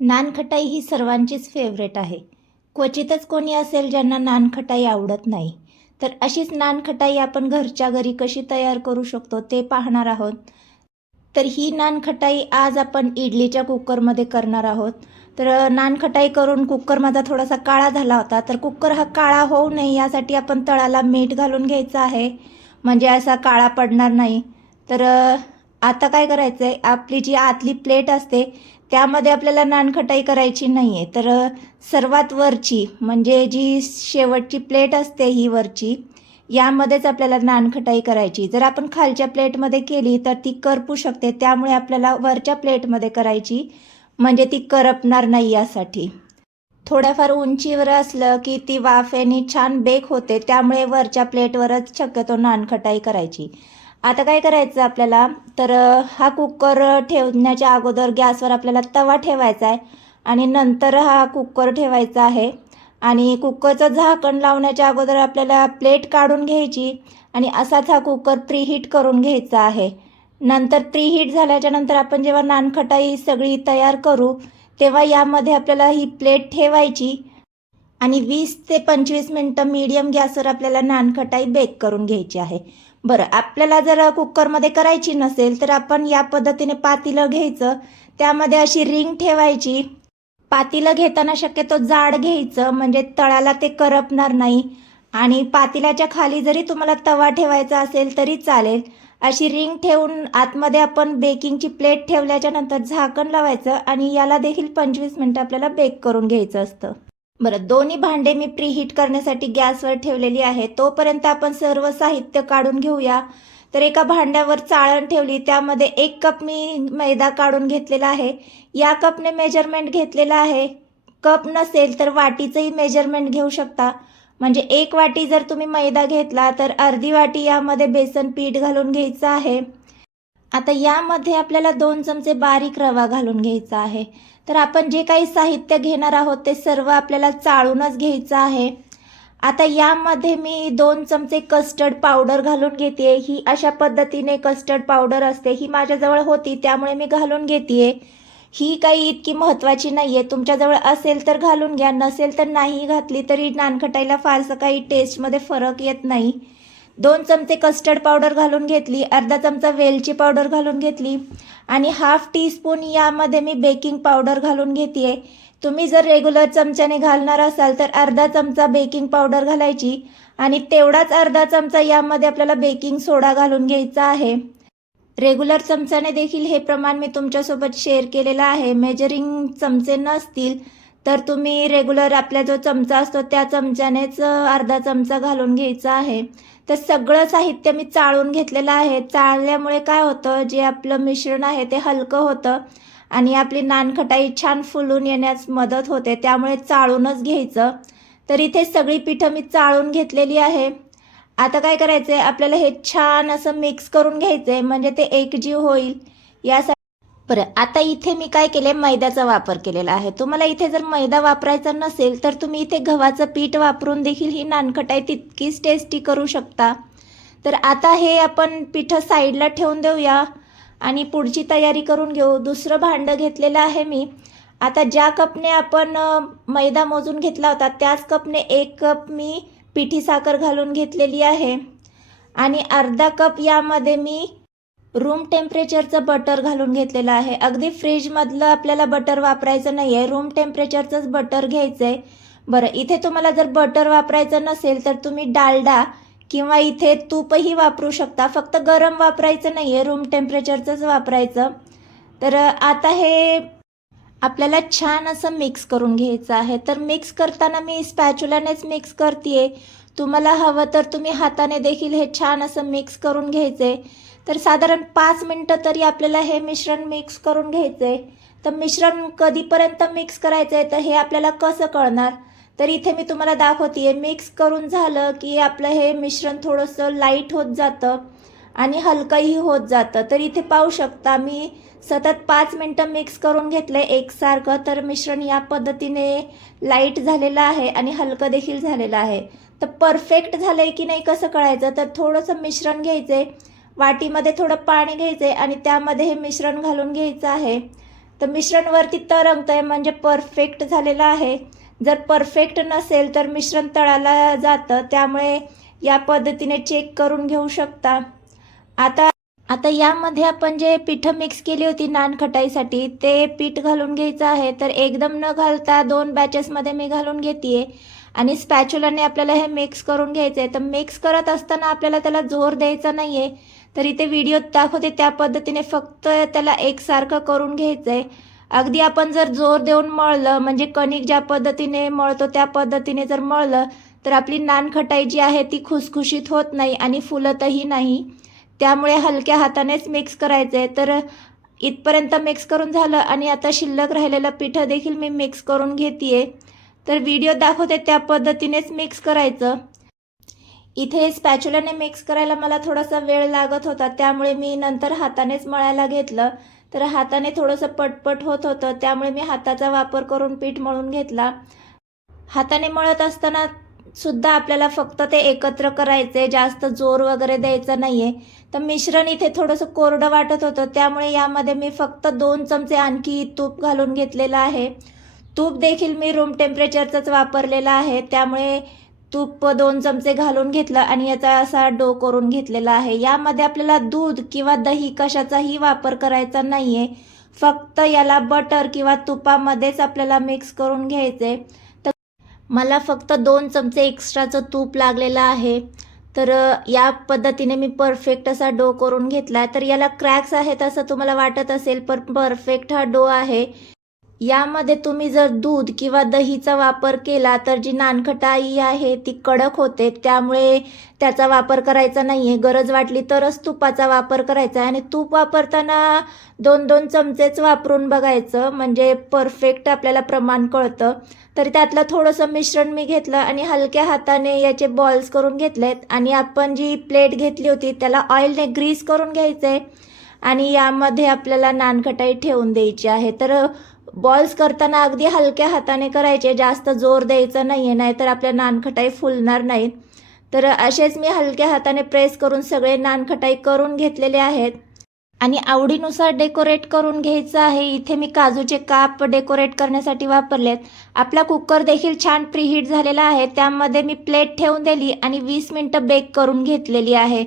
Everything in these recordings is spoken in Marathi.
नानखटाई ही सर्वांचीच फेवरेट आहे. क्वचितच कोणी असेल ज्यांना नानखटाई आवडत नाही. तर अशीच नानखटाई आपण घरच्या घरी कशी तयार करू शकतो ते पाहणार आहोत. तर ही नानखटाई आज आपण इडलीच्या कुकरमध्ये करणार आहोत. तर नानखटाई करून कुकर माझा थोडासा काळा झाला होता. तर कुकर हा काळा होऊ नये यासाठी आपण तळाला मीठ घालून घ्यायचं आहे. म्हणजे असा काळा पडणार नाही. तर आता काय करायचं आहे आपली जी आतली प्लेट असते त्यामध्ये आपल्याला नानखटाई करायची नाही आहे तर सर्वात वरची म्हणजे जी शेवटची प्लेट असते ही वरची यामध्येच आपल्याला नानखटाई करायची. जर आपण खालच्या प्लेटमध्ये केली तर ती करपू शकते. त्यामुळे आपल्याला वरच्या प्लेटमध्ये करायची म्हणजे ती करपणार नाही यासाठी. थोड्याफार उंचीवर असलं की ती वाफेने छान बेक होते त्यामुळे वरच्या प्लेटवरच शक्यतो नानखटाई करायची. आता काय करायचं आपल्याला? तर हा कुकर ठेवण्याच्या अगोदर गॅसवर आपल्याला तवा ठेवायचा आहे आणि नंतर हा कुकर ठेवायचा आहे. आणि कुकरचं झाकण लावण्याच्या अगोदर आपल्याला प्लेट काढून घ्यायची आणि असाच हा कुकर प्रीहीट करून घ्यायचा आहे. नंतर प्रीहीट झाल्याच्यानंतर आपण जेव्हा नानखटाई सगळी तयार करू तेव्हा यामध्ये आपल्याला ही प्लेट ठेवायची आणि वीस ते पंचवीस मिनटं मीडियम गॅसवर आपल्याला नानखटाई बेक करून घ्यायची आहे. बरं आपल्याला जर कुकरमध्ये करायची नसेल तर आपण या पद्धतीने पातीलं घ्यायचं. त्यामध्ये अशी रिंग ठेवायची. पातीलं घेताना शक्यतो जाड घ्यायचं म्हणजे तळाला ते करपणार नाही. आणि पातीलाच्या खाली जरी तुम्हाला तवा ठेवायचा असेल तरी चालेल. अशी रिंग ठेवून आतमध्ये आपण बेकिंगची प्लेट ठेवल्याच्या नंतर झाकण लावायचं आणि याला देखील पंचवीस मिनटं आपल्याला बेक करून घ्यायचं असतं. बरं दोन्ही भांडे मी प्रीहीट करण्यासाठी गॅसवर ठेवलेली आहे. तोपर्यंत आपण सर्व साहित्य काढून घेऊया. तर एका भांड्यावर चाळण ठेवली त्यामध्ये एक कप मी मैदा काढून घेतलेला आहे. या कपने मेजरमेंट घेतलेला आहे. कप नसेल तर वाटीचंही मेजरमेंट घेऊ शकता. म्हणजे एक वाटी जर तुम्ही मैदा घेतला तर अर्धी वाटी यामध्ये बेसन पीठ घालून घ्यायचं आहे. आता यामध्ये आपल्याला दोन चमचे बारीक रवा घालून घ्यायचा आहे. तर आपण जे काही साहित्य घेणार आहोत ते सर्व आपल्याला चाळूनच घ्यायचं आहे. आता यामध्ये मी दोन चमचे कस्टर्ड पावडर घालून घेते. ही अशा पद्धतीने कस्टर्ड पावडर असते. ही माझ्याजवळ होती त्यामुळे मी घालून घेते ही काही इतकी महत्त्वाची नाही आहे तुमच्याजवळ असेल तर घालून घ्या. नसेल तर नाही घातली तरी नानखटाईला फारसं काही टेस्टमध्ये फरक येत नाही. दोन चमचे कस्टर्ड पावडर घालून घेतली अर्धा चमचा वेलची पावडर घालून घेतली आणि हाफ टीस्पून यामध्ये मी बेकिंग पावडर घालून घेते तुम्ही जर रेग्युलर चमच्याने घालणार असाल तर अर्धा चमचा बेकिंग पावडर घालायची आणि तेवढाच अर्धा चमचा यामध्ये आपल्याला बेकिंग सोडा घालून घ्यायचा आहे. रेग्युलर चमच्याने देखील हे प्रमाण मी तुमच्यासोबत शेअर केलेलं आहे. मेजरिंग चमचे नसतील तर तुम्ही रेग्युलर आपला जो चमचा असतो त्या चमच्यानेच अर्धा चमचा घालून घ्यायचा आहे. तर सगळं साहित्य मी चाळून घेतलेलं आहे. चाळल्यामुळे काय होतं जे आपलं मिश्रण आहे ते हलकं होतं आणि आपली नानखटाई छान फुलून येण्यास मदत होते. त्यामुळे चाळूनच घ्यायचं. तर इथे सगळी पिठं मी चाळून घेतलेली आहे. आता काय करायचं आहे आपल्याला हे छान असं मिक्स करून घ्यायचं आहे म्हणजे ते एकजीव होईल. यासाठी बरं आता इथे मी काय केले मैद्याचा वापर केलेला आहे. तुम्हाला इथे जर मैदा वापरायचा नसेल तर तुम्ही इथे गव्हाचं पीठ वापरून देखील ही नानखटाई तितकीच टेस्टी करू शकता. तर आता हे आपण पिठं साईडला ठेवून देऊया आणि पुढची तयारी करून घेऊ. दुसरं भांडं घेतलेलं आहे मी. आता ज्या कपने आपण मैदा मोजून घेतला होता त्याच कपने एक कप मी पिठी साखर घालून घेतलेली आहे. आणि अर्धा कप यामध्ये मी रूम टेम्परेचरचं बटर घालून घेतलेलं आहे. अगदी फ्रीजमधलं आपल्याला बटर वापरायचं नाही आहे रूम टेम्परेचरचंच बटर घ्यायचं आहे बरं इथे तुम्हाला जर बटर वापरायचं नसेल तर तुम्ही डालडा किंवा इथे तूपही वापरू शकता. फक्त गरम वापरायचं नाही आहे रूम टेम्परेचरचंच वापरायचं. तर आता हे आपल्याला छान असं मिक्स करून घ्यायचं आहे. तर मिक्स करताना मी स्पॅच्युलानेच मिक्स करते तुम्हाला हवं तर तुम्ही हाताने देखील हे छान असं मिक्स करून घ्यायचे. तर साधारण पाच मिनटं तरी आपल्याला हे मिश्रण मिक्स करून घ्यायचे. तर मिश्रण कधीपर्यंत मिक्स करायचं आहे तर हे आपल्याला कसं कळणार? तर इथे मी तुम्हाला दाखवते मिक्स करून झालं की आपलं हे मिश्रण थोडंसं लाइट होत जातं आणि हलकंही होत जातं. तर इथे पाहू शकता मी सतत पाच मिनटं मिक्स करून घेतलं आहे एकसारखं. तर मिश्रण या पद्धतीने लाइट झालेलं आहे आणि हलकं देखील झालेलं आहे. तर परफेक्ट झालं आहे की नाही कसं कळायचं? तर थोडंसं मिश्रण घ्यायचं आहे वाटीमध्ये थोडं पाणी घ्यायचं आहे आणि त्यामध्ये हे मिश्रण घालून घ्यायचं आहे. तर मिश्रण वरती तरंगतं आहे म्हणजे परफेक्ट झालेलं आहे. जर परफेक्ट नसेल तर मिश्रण तळाला जातं. त्यामुळे या पद्धतीने चेक करून घेऊ शकता. आता आता यामध्ये आपण जे पिठं मिक्स केली होती नानखटाईसाठी ते पीठ घालून घ्यायचं आहे. तर एकदम न घालता दोन बॅचेसमध्ये मी घालून घेते आणि स्पॅच्युलाने आपल्याला हे मिक्स करून घ्यायचं आहे तर मिक्स करत असताना आपल्याला त्याला जोर द्यायचा नाही आहे तर इथे व्हिडिओत दाखवते त्या पद्धतीने फक्त त्याला एकसारखं करून घ्यायचं आहे अगदी आपण जर जोर देऊन मळलं म्हणजे कणिक ज्या पद्धतीने मळतो त्या पद्धतीने जर मळलं तर आपली नानखटाई जी आहे ती खुसखुशीत होत नाही आणि फुलतही नाही. त्यामुळे हलक्या हातानेच मिक्स करायचं आहे तर इथपर्यंत मिक्स करून झालं आणि आता शिल्लक राहिलेलं पिठं देखील मी मिक्स करून घेते तर व्हिडिओ दाखवते त्या पद्धतीनेच मिक्स करायचं. इथे स्पॅच्युलाने मिक्स करायला मला थोडासा वेळ लागत होता त्यामुळे मी नंतर हातानेच मळायला घेतलं. तर हाताने थोडंसं पटपट होत होतं त्यामुळे मी हाताचा वापर करून पीठ मळून घेतला. हाताने मळत असताना सुद्धा आपल्याला फक्त ते एकत्र करायचे जास्त जोर वगैरे द्यायचा नाही आहे तर मिश्रण इथे थोडंसं कोरडं वाटत होतं त्यामुळे यामध्ये मी फक्त दोन चमचे आणखी तूप घालून घेतलेलं आहे. तूप देखील मी रूम टेम्परेचरचंच वापरलेलं आहे. त्यामुळे तूप दोन चमचे घालून घेतलं आणि याचा असा डो करून घेतलेला आहे. यामध्ये आपल्याला दूध किंवा दही कशाचाही वापर करायचा नाही आहे फक्त याला बटर किंवा तुपामध्येच आपल्याला मिक्स करून घ्यायचे. तर मला फक्त दोन चमचे एक्स्ट्राचं तूप लागलेलं आहे. तर या पद्धतीने मी परफेक्ट असा डो करून घेतला तर याला क्रॅक्स आहेत असं तुम्हाला वाटत असेल पण परफेक्ट हा डो आहे. यामध्ये तुम्ही जर दूध किंवा दहीचा वापर केला तर जी नानखटाई आहे ती कडक होते. त्यामुळे त्याचा वापर करायचा नाही आहे गरज वाटली तरच तुपाचा वापर करायचा आहे. आणि तूप वापरताना दोन दोन चमचेच वापरून बघायचं. म्हणजे परफेक्ट आपल्याला प्रमाण कळतं. तर त्यातलं थोडंसं मिश्रण मी घेतलं आणि हलक्या हाताने याचे बॉल्स करून घेतलेत. आणि आपण जी प्लेट घेतली होती त्याला ऑइलने ग्रीस करून घ्यायचं आहे आणि यामध्ये आपल्याला नानखटाई ठेवून द्यायची आहे. तर बॉल्स करताना अगदी हलक्या हाताने करायचे जास्त जोर द्यायचा नाही आहे नाहीतर आपल्या नानखटाई फुलणार नाहीत. तर असेच मी हलक्या हाताने प्रेस करून सगळे नानखटाई करून घेतलेले आहेत. आणि आवडीनुसार डेकोरेट करून घ्यायचं आहे. इथे मी काजूचे काप डेकोरेट करण्यासाठी वापरलेत. आपला कुकर देखील छान प्रीहीट झालेला आहे. त्यामध्ये मी प्लेट ठेवून दिली आणि वीस मिनटं बेक करून घेतलेली आहे.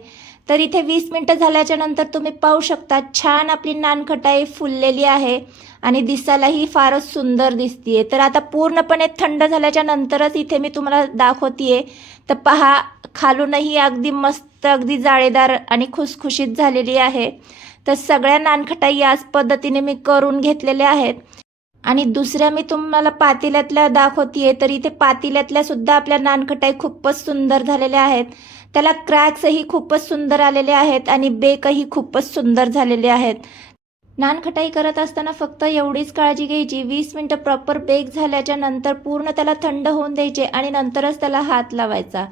तर इथे वीस मिनटं झाल्याच्यानंतर तुम्ही पाहू शकता छान आपली नानखटाई फुललेली आहे आणि दिसायलाही फारच सुंदर दिसतीये. तर आता पूर्णपणे थंड झाल्याच्या नंतरच इथे मी तुम्हाला दाखवतीये. तर पहा खालूनही अगदी मस्त अगदी जाळेदार आणि खुसखुशीत झालेली आहे. तर सगळ्या नानखटाई याच पद्धतीने मी करून घेतलेल्या आहेत. आणि दुसऱ्या मी तुम्हाला पातेल्यातल्या दाखवतीये. तर इथे पातेल्यातल्या सुद्धा आपल्या नानखटाई खूपच सुंदर झालेल्या आहेत. त्याला क्रॅक्सही खूपच सुंदर आलेले आहेत आणि बेकही खूपच सुंदर झालेले आहेत. नानखटाई करत असताना फक्त एवढीच काळजी घ्यायची वीस मिनटं प्रॉपर बेक झाल्याच्यानंतर पूर्ण त्याला थंड होऊन द्यायचे आणि नंतरच त्याला हात लावायचा.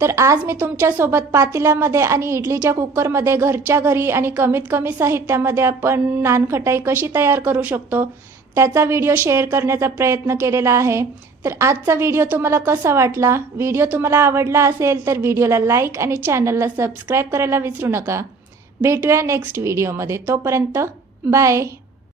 तर आज मी तुमच्यासोबत पातेल्यामध्ये आणि इडलीच्या कुकरमध्ये घरच्या घरी आणि कमीत कमी साहित्यामध्ये आपण नानखटाई कशी तयार करू शकतो? त्याचा व्हिडिओ शेअर करण्याचा प्रयत्न केलेला आहे. तर आजचा व्हिडिओ तुम्हाला कसा वाटला? व्हिडिओ तुम्हाला आवडला असेल तर व्हिडिओला लाईक आणि चॅनलला सबस्क्राईब करायला विसरू नका. भेटूया नेक्स्ट व्हिडिओमध्ये तोपर्यंत बाय